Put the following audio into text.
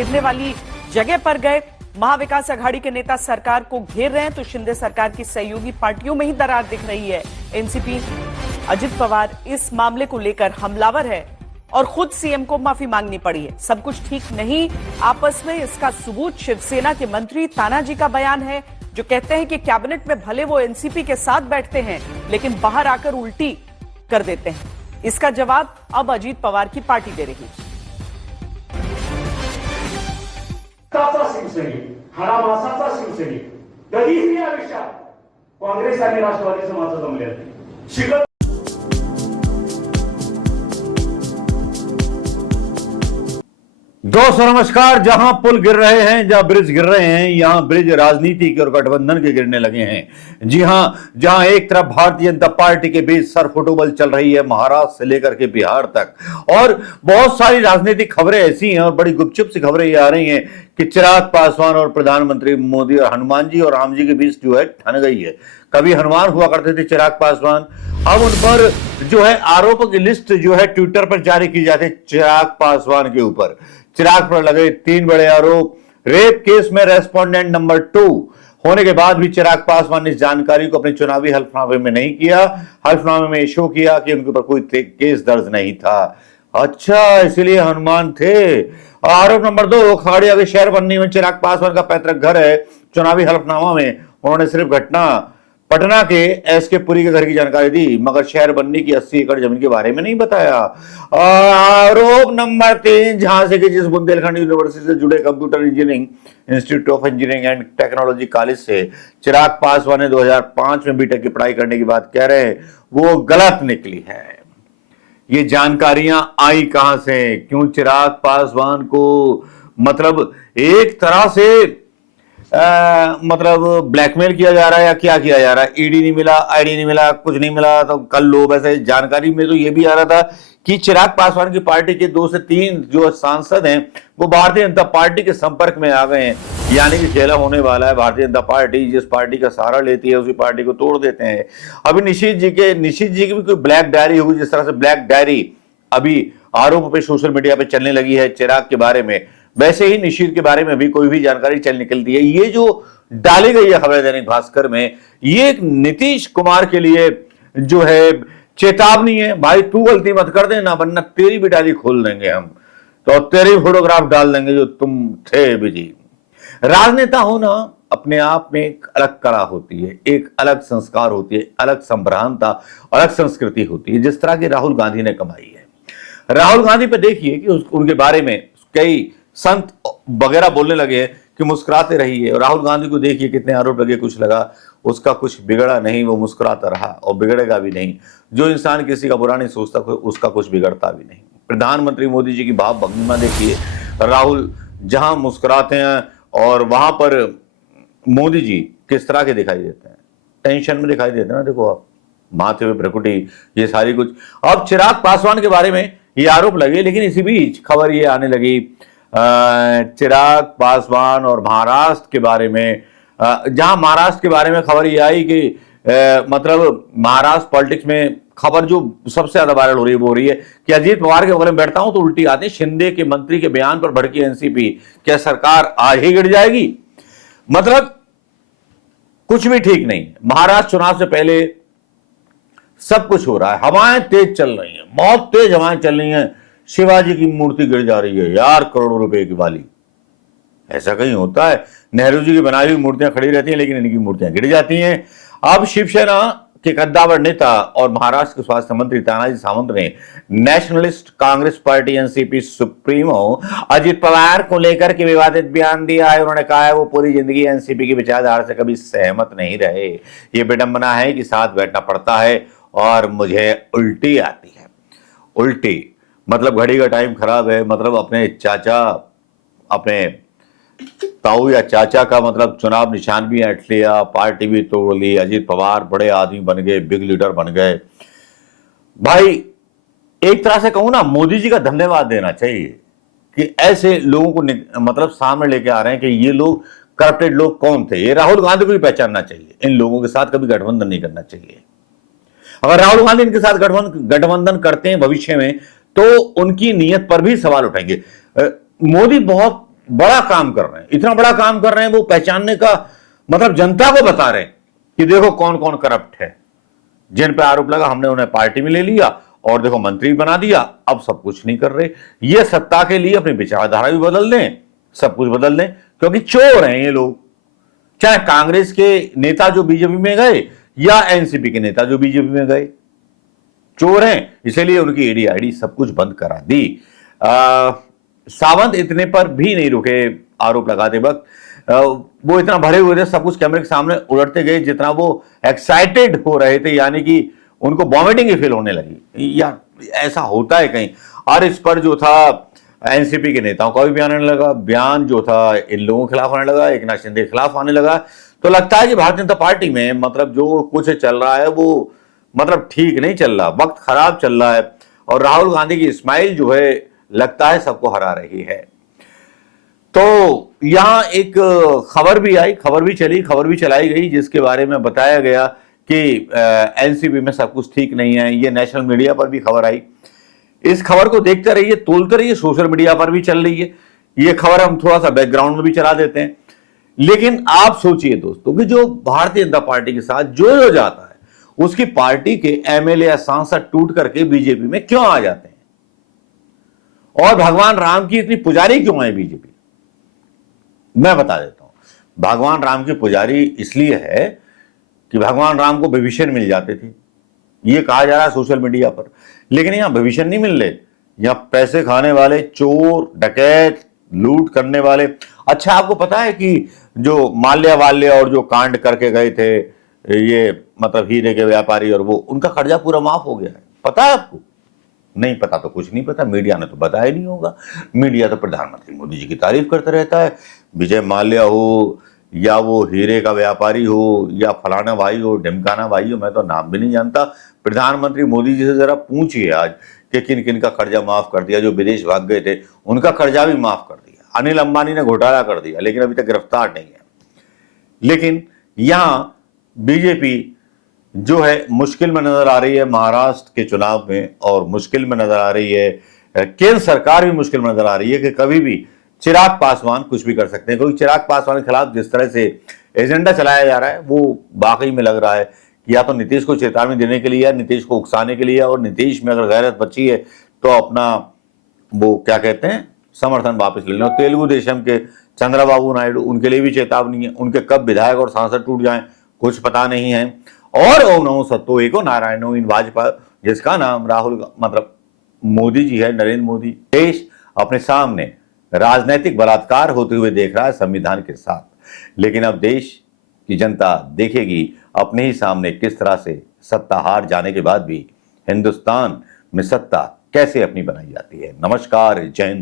गिरने वाली जगह पर गए। महाविकास आघाड़ी के नेता सरकार को घेर रहे हैं तो शिंदे सरकार की सहयोगी पार्टियों में ही दरार दिख रही है। एनसीपी अजित पवार इस मामले को लेकर हमलावर है और खुद सीएम को माफी मांगनी पड़ी है। सब कुछ ठीक नहीं आपस में, इसका सबूत शिवसेना के मंत्री तानाजी का बयान है, जो कहते हैं कि कैबिनेट में भले वो एनसीपी के साथ बैठते हैं लेकिन बाहर आकर उल्टी कर देते हैं। इसका जवाब अब अजित पवार की पार्टी दे रही है। शिवसेनी हाडामासाचा शिवसेनी कधीही आयुष्यात काँग्रेस आणि राष्ट्रवादीचं माझं जमले शिकत। दोस्तों नमस्कार। जहां पुल गिर रहे हैं, जहां ब्रिज गिर रहे हैं, यहां ब्रिज राजनीति के और गठबंधन के गिरने लगे हैं। जी हां, जहां एक तरफ भारतीय जनता पार्टी के बीच सरफुटबॉल चल रही है महाराष्ट्र से लेकर के बिहार तक, और बहुत सारी राजनीतिक खबरें ऐसी हैं और बड़ी गुपचुप सी खबरें ये आ रही हैं कि चिराग पासवान और प्रधानमंत्री मोदी और हनुमान जी और राम जी के बीच जो है ठन गई है। कभी हनुमान हुआ करते थे चिराग पासवान, अब उन पर जो है आरोपों की लिस्ट जो है ट्विटर पर जारी की जाती है चिराग पासवान के ऊपर। चिराग पर लगे 3 बड़े आरोप। रेप केस में रेस्पोंडेंट नंबर 2 होने के बाद भी चिराग पासवान ने इस जानकारी को अपने चुनावी हल्फनामे में नहीं किया। हल्फनामे में शो किया कि उनके ऊपर कोई केस दर्ज नहीं था। अच्छा, इसलिए हनुमान थे। आरोप नंबर 2, खगड़िया के शहर बन्नी में चिराग पासवान का पैतृक घर है। चुनावी हल्फनामा में उन्होंने सिर्फ घटना पटना के एसके पुरी के घर की जानकारी दी, मगर शहर बन्नी की 80 एकड़ जमीन के बारे में नहीं बताया। आरोप नंबर 3, झांसी के जिस बुंदेलखंड यूनिवर्सिटी से जुड़े computer engineering institute of engineering and technology college से चिराग पासवान ने 2005 में बीटेक की पढ़ाई करने की बात कह रहे हैं, वो गलत निकली है। ये जानकारियां आई कहां से? क्यों चिराग पासवान को मतलब एक तरह से मतलब ब्लैकमेल किया जा रहा है या क्या किया जा रहा है? ईडी नहीं मिला, आईडी नहीं मिला, कुछ नहीं मिला तो कल लो। वैसे जानकारी में तो ये भी आ रहा था कि चिराग पासवान की पार्टी के 2 से 3 जो सांसद हैं वो भारतीय जनता पार्टी के संपर्क में आ गए हैं, यानी कि खेला होने वाला है। भारतीय जनता पार्टी जिस पार्टी का सहारा लेती है उसी पार्टी को तोड़ देते हैं। अभी निशित जी की भी कोई ब्लैक डायरी होगी, जिस तरह से ब्लैक डायरी अभी आरोप पे सोशल मीडिया पे चलने लगी है चिराग के बारे में, वैसे ही निशित के बारे में भी कोई भी जानकारी चल निकलती है। ये जो डाली गई है खबर दैनिक भास्कर में, ये एक नीतीश कुमार के लिए जो है चेतावनी है। भाई तू गलती मत कर देना, वरना तेरी भी डाली खोल देंगे हम, तो तेरी फोटोग्राफ डाल देंगे जो तुम थे बिजी। राजनेता होना अपने आप में एक अलग कला होती है, एक अलग संस्कार होती है, अलग संभ्रांता, अलग संस्कृति होती है, जिस तरह की राहुल गांधी ने कमाई है। राहुल गांधी पे देखिए कि उनके बारे में कई संत वगैरह बोलने लगे कि मुस्कुराते रहिए, और राहुल गांधी को देखिए कितने आरोप लगे, कुछ लगा, उसका कुछ बिगड़ा नहीं, वो मुस्कुराता रहा और बिगड़ेगा भी नहीं। जो इंसान किसी का बुरा नहीं सोचता उसका कुछ बिगड़ता भी नहीं। प्रधानमंत्री मोदी जी की भाव भंगिमा देखिए, राहुल जहां मुस्कुराते हैं और वहां पर मोदी जी किस तरह के दिखाई देते हैं, टेंशन में दिखाई देते हैं ना। देखो आप, माथे में भ्रकुटी, ये सारी कुछ। अब चिराग पासवान के बारे में ये आरोप लगे, लेकिन इसी बीच खबर ये आने लगी चिराग पासवान और महाराष्ट्र के बारे में, जहां महाराष्ट्र के बारे में खबर ये आई कि मतलब महाराष्ट्र पॉलिटिक्स में खबर जो सबसे ज्यादा वायरल हो रही है वो हो रही है कि अजीत पवार के बगल में बैठता हूं तो उल्टी आती है। शिंदे के मंत्री के बयान पर भड़की एनसीपी, क्या सरकार आज ही गिर जाएगी? मतलब कुछ भी ठीक नहीं। महाराष्ट्र चुनाव से पहले सब कुछ हो रहा है, हवाएं तेज चल रही हैं, बहुत तेज हवाएं चल रही हैं। शिवाजी की मूर्ति गिर जा रही है यार, करोड़ों रुपए की वाली। ऐसा कहीं होता है? नेहरू जी की बनाई हुई मूर्तियां खड़ी रहती हैं लेकिन इनकी मूर्तियां गिर जाती हैं। अब शिवसेना के कद्दावर नेता और महाराष्ट्र के स्वास्थ्य मंत्री तानाजी सावंत ने nationalist Congress party NCP supremo Ajit Pawar को लेकर के विवादित बयान दिया है। उन्होंने कहा है वो पूरी जिंदगी एनसीपी की विचारधारा से कभी सहमत नहीं रहे। ये विडंबना है कि साथ बैठना पड़ता है और मुझे उल्टी आती है। उल्टी मतलब घड़ी का टाइम खराब है, मतलब अपने चाचा, अपने ताऊ या चाचा का मतलब चुनाव निशान भी ऐंठ लिया, पार्टी भी तोड़ ली, अजीत पवार बड़े आदमी बन गए, बिग लीडर बन गए। भाई एक तरह से कहूं ना, मोदी जी का धन्यवाद देना चाहिए कि ऐसे लोगों को मतलब सामने लेके आ रहे हैं कि ये लोग करप्टेड लोग कौन थे। ये राहुल गांधी को भी पहचानना चाहिए, इन लोगों के साथ कभी गठबंधन नहीं करना चाहिए। अगर राहुल गांधी इनके साथ गठबंधन करते हैं भविष्य में तो उनकी नीयत पर भी सवाल उठाएंगे। मोदी बहुत बड़ा काम कर रहे हैं, इतना बड़ा काम कर रहे हैं, वो पहचानने का मतलब जनता को बता रहे हैं कि देखो कौन कौन करप्ट है, जिन पे आरोप लगा हमने उन्हें पार्टी में ले लिया और देखो मंत्री बना दिया, अब सब कुछ नहीं कर रहे। ये सत्ता के लिए अपनी विचारधारा भी बदल दें, सब कुछ बदल दें, क्योंकि चोर हैं ये लोग। चाहे कांग्रेस के नेता जो बीजेपी में गए या एनसीपी के नेता जो बीजेपी में गए, चोर हैं, इसलिए उनकी ईडी आईडी सब कुछ बंद करा दी। सावंत इतने पर भी नहीं रुके आरोप लगाते वक्त, वो इतना भरे हुए थे, सब कुछ कैमरे के सामने उलटते गए जितना वो एक्साइटेड हो रहे थे, यानी कि उनको वॉमिटिंग ही फील होने लगी। यार ऐसा होता है कहीं। और इस पर जो था एनसीपी के नेताओं का भी बयान आने लगा, बयान जो था इन लोगों के खिलाफ आने लगा, एकनाथ शिंदे के खिलाफ आने लगा। तो लगता है कि भारतीय जनता पार्टी में मतलब जो कुछ चल रहा है वो मतलब ठीक नहीं चल रहा, वक्त खराब चल रहा है। और राहुल गांधी की स्माइल जो है लगता है सबको हरा रही है। तो यहां एक खबर भी आई, खबर भी चली, खबर भी चलाई गई, जिसके बारे में बताया गया कि एनसीपी में सब कुछ ठीक नहीं है। ये नेशनल मीडिया पर भी खबर आई। इस खबर को देखते रहिए, तोलते रहिए, सोशल मीडिया पर भी चल रही है ये खबर। हम थोड़ा सा बैकग्राउंड में भी चला देते हैं। लेकिन आप सोचिए दोस्तों कि जो भारतीय जनता पार्टी के साथ जो जाता है उसकी पार्टी के एमएलए या सांसद टूट करके बीजेपी में क्यों आ जाते हैं, और भगवान राम की इतनी पुजारी क्यों है बीजेपी? मैं बता देता हूं। भगवान राम की पुजारी इसलिए है कि भगवान राम को विभीषण मिल जाते थे, ये कहा जा रहा है सोशल मीडिया पर। लेकिन यहां विभीषण नहीं मिल रहे, यहां पैसे खाने वाले चोर, डकैत, लूट करने वाले। अच्छा, आपको पता है कि जो माल्या वाल्य और जो कांड करके गए थे ये मतलब हीरे के व्यापारी, और वो उनका कर्जा पूरा माफ हो गया है? पता है आपको? नहीं पता तो कुछ नहीं पता, मीडिया ने तो बताया नहीं होगा। मीडिया तो प्रधानमंत्री मोदी जी की तारीफ करता रहता है। विजय माल्या हो या वो हीरे का व्यापारी हो या फलाना भाई हो, ढिमकाना भाई हो, मैं तो नाम भी नहीं जानता। प्रधानमंत्री मोदी जी से जरा पूछिए आज कि किन किन का कर्जा माफ कर दिया। जो विदेश भाग गए थे उनका कर्जा भी माफ कर दिया। अनिल अंबानी ने घोटाला कर दिया लेकिन अभी तक गिरफ्तार नहीं है। लेकिन यहां बीजेपी जो है मुश्किल में नजर आ रही है महाराष्ट्र के चुनाव में, और मुश्किल में नजर आ रही है केंद्र सरकार भी मुश्किल में नजर आ रही है कि कभी भी चिराग पासवान कुछ भी कर सकते हैं। क्योंकि चिराग पासवान के खिलाफ जिस तरह से एजेंडा चलाया जा रहा है वो वाकई में लग रहा है कि या तो नीतीश को चेतावनी देने के लिए या नीतीश को उकसाने के लिए, और नीतीश में अगर गैरत बची है तो अपना वो क्या कहते हैं समर्थन वापस ले लें। और तेलुगु देशम के चंद्रबाबू नायडू, उनके लिए भी चेतावनी है। उनके कब विधायक और सांसद टूट जाएं कुछ पता नहीं है। और ओम नमो सत्तो एको नारायणो इन भाजपा, जिसका नाम राहुल मतलब मोदी जी है, नरेंद्र मोदी। देश अपने सामने राजनीतिक बलात्कार होते हुए देख रहा है संविधान के साथ, लेकिन अब देश की जनता देखेगी अपने ही सामने किस तरह से सत्ता हार जाने के बाद भी हिंदुस्तान में सत्ता कैसे अपनी बनाई जाती है। नमस्कार, जय हिंद।